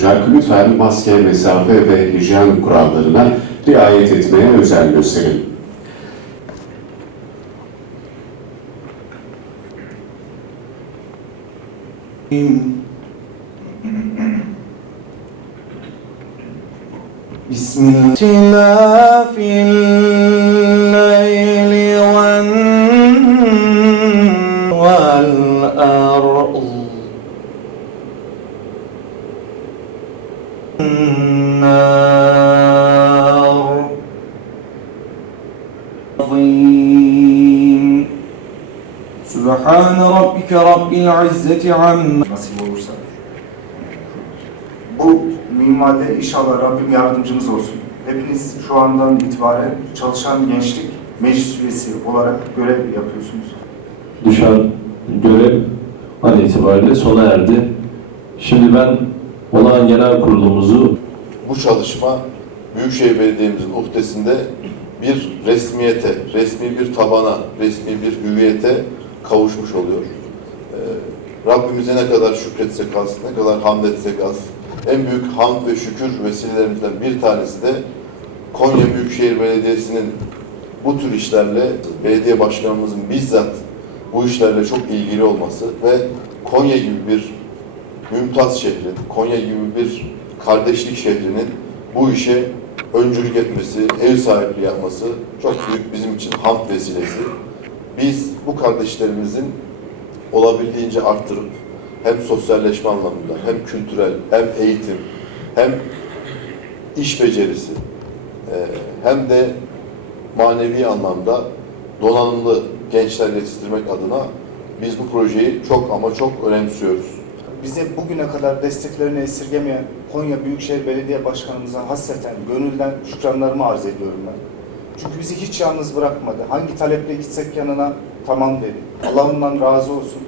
olacak. Lütfen maske, mesafe ve hijyen kurallarına riayet etmeye özen gösterin. Bismillah fil-leyli vel-arz النار عظيم سبحان ربك رب العزة عما nasip olursa. Bu minvalde inşallah Rabbim yardımcımız olsun. Hepiniz şu andan itibaren çalışan gençlik meclis üyesi olarak görev yapıyorsunuz. düşen görev an itibariyle sona erdi. Şimdi ben olağan genel kurulumuzu bu çalışma Büyükşehir Belediye'mizin uhdesinde bir resmiyete, resmi bir tabana, resmi bir hüviyete kavuşmuş oluyor. Ee, Rabbimize ne kadar şükretsek az, ne kadar hamd etsek az, en büyük hamd ve şükür vesilelerimizden bir tanesi de Konya Büyükşehir Belediyesi'nin bu tür işlerle belediye başkanımızın bizzat bu işlerle çok ilgili olması ve Konya gibi bir mümtaz şehrin, Konya gibi bir kardeşlik şehrinin bu işe öncülük etmesi, ev sahipliği yapması çok büyük bizim için hamd vesilesi. Biz bu kardeşlerimizin olabildiğince arttırıp hem sosyalleşme anlamında, hem kültürel, hem eğitim, hem iş becerisi, e, hem de manevi anlamda donanımlı gençler yetiştirmek adına biz bu projeyi çok ama çok önemsiyoruz. Bize bugüne kadar desteklerini esirgemeyen Konya Büyükşehir Belediye Başkanımıza hasreten, gönülden şükranlarımı arz ediyorum ben. Çünkü bizi hiç yalnız bırakmadı. Hangi taleple gitsek yanına tamam dedi. Allah ondan razı olsun.